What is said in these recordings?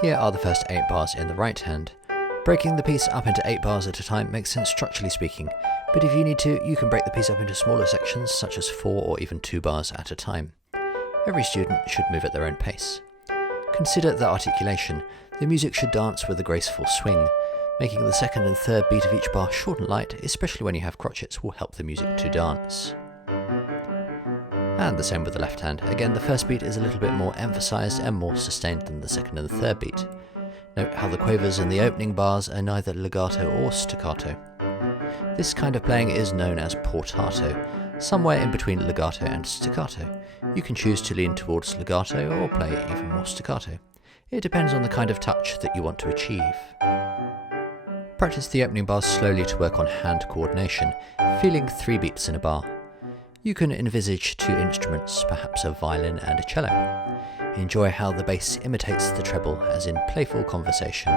Here are the first 8 bars in the right hand. Breaking the piece up into 8 bars at a time makes sense structurally speaking, but if you need to, you can break the piece up into smaller sections such as 4 or even 2 bars at a time. Every student should move at their own pace. Consider the articulation. The music should dance with a graceful swing. Making the second and third beat of each bar short and light, especially when you have crotchets, will help the music to dance. And the same with the left hand. Again, the first beat is a little bit more emphasised and more sustained than the second and the third beat. Note how the quavers in the opening bars are neither legato or staccato. This kind of playing is known as portato, somewhere in between legato and staccato. You can choose to lean towards legato or play even more staccato. It depends on the kind of touch that you want to achieve. Practice the opening bars slowly to work on hand coordination, feeling 3 beats in a bar. You can envisage 2 instruments, perhaps a violin and a cello. Enjoy how the bass imitates the treble as in playful conversation.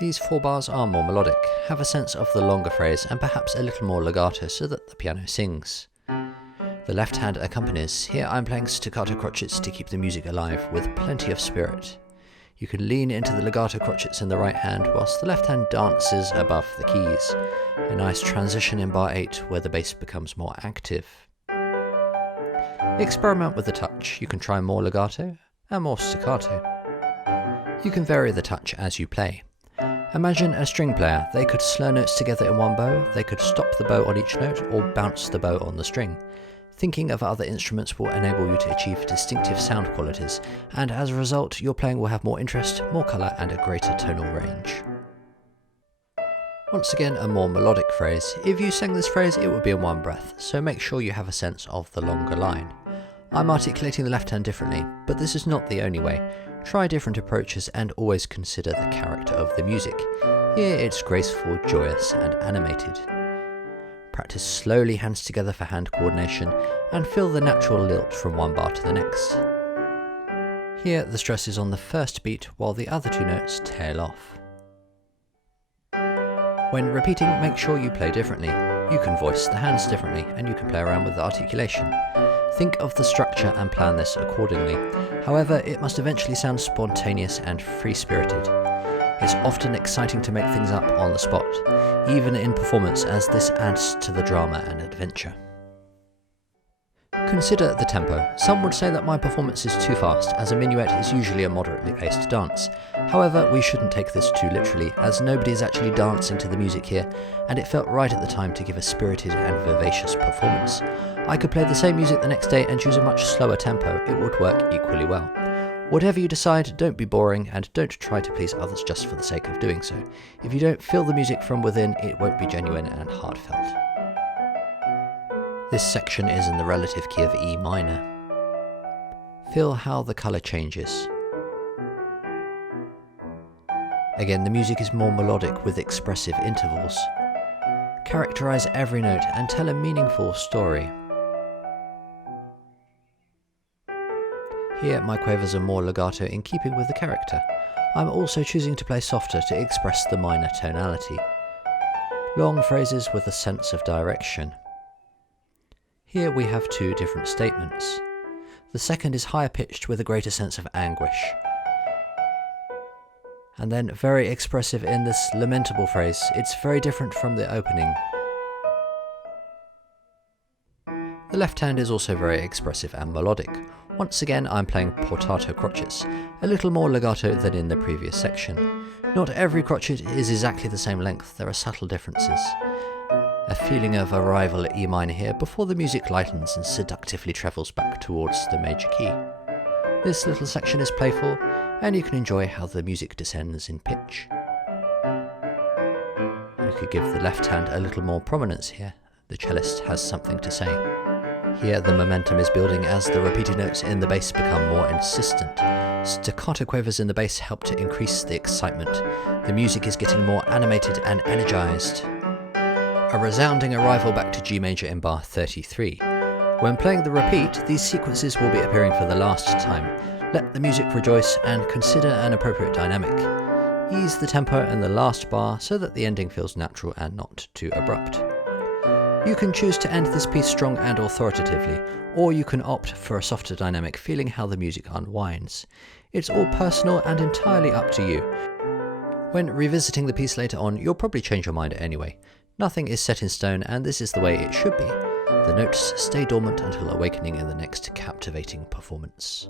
These 4 bars are more melodic, have a sense of the longer phrase and perhaps a little more legato so that the piano sings. The left hand accompanies. Here I'm playing staccato crotchets to keep the music alive with plenty of spirit. You can lean into the legato crotchets in the right hand whilst the left hand dances above the keys. A nice transition in bar 8 where the bass becomes more active. Experiment with the touch. You can try more legato and more staccato. You can vary the touch as you play. Imagine a string player. They could slur notes together in one bow, they could stop the bow on each note or bounce the bow on the string. Thinking of other instruments will enable you to achieve distinctive sound qualities, and as a result your playing will have more interest, more colour and a greater tonal range. Once again, a more melodic phrase. If you sang this phrase it would be in one breath, so make sure you have a sense of the longer line. I'm articulating the left hand differently, but this is not the only way. Try different approaches and always consider the character of the music. Here it's graceful, joyous and animated. Practice slowly hands together for hand coordination and feel the natural lilt from one bar to the next. Here the stress is on the first beat while the other 2 notes tail off. When repeating, make sure you play differently. You can voice the hands differently and you can play around with the articulation. Think of the structure and plan this accordingly. However, it must eventually sound spontaneous and free-spirited. It's often exciting to make things up on the spot, even in performance, as this adds to the drama and adventure. Consider the tempo. Some would say that my performance is too fast, as a minuet is usually a moderately paced dance. However, we shouldn't take this too literally, as nobody is actually dancing to the music here, and it felt right at the time to give a spirited and vivacious performance. I could play the same music the next day and choose a much slower tempo. It would work equally well. Whatever you decide, don't be boring and don't try to please others just for the sake of doing so. If you don't feel the music from within, it won't be genuine and heartfelt. This section is in the relative key of E minor. Feel how the colour changes. Again, the music is more melodic with expressive intervals. Characterise every note and tell a meaningful story. Here my quavers are more legato in keeping with the character. I'm also choosing to play softer to express the minor tonality. Long phrases with a sense of direction. Here we have 2 different statements. The second is higher pitched with a greater sense of anguish. And then very expressive in this lamentable phrase. It's very different from the opening. The left hand is also very expressive and melodic. Once again I'm playing portato crotchets, a little more legato than in the previous section. Not every crotchet is exactly the same length, there are subtle differences. A feeling of arrival at E minor here before the music lightens and seductively travels back towards the major key. This little section is playful and you can enjoy how the music descends in pitch. You could give the left hand a little more prominence here. The cellist has something to say. Here the momentum is building as the repeated notes in the bass become more insistent. Staccato quavers in the bass help to increase the excitement. The music is getting more animated and energized. A resounding arrival back to G major in bar 33. When playing the repeat, these sequences will be appearing for the last time. Let the music rejoice and consider an appropriate dynamic. Ease the tempo in the last bar so that the ending feels natural and not too abrupt. You can choose to end this piece strong and authoritatively, or you can opt for a softer dynamic, feeling how the music unwinds. It's all personal and entirely up to you. When revisiting the piece later on, you'll probably change your mind anyway. Nothing is set in stone, and this is the way it should be. The notes stay dormant until awakening in the next captivating performance.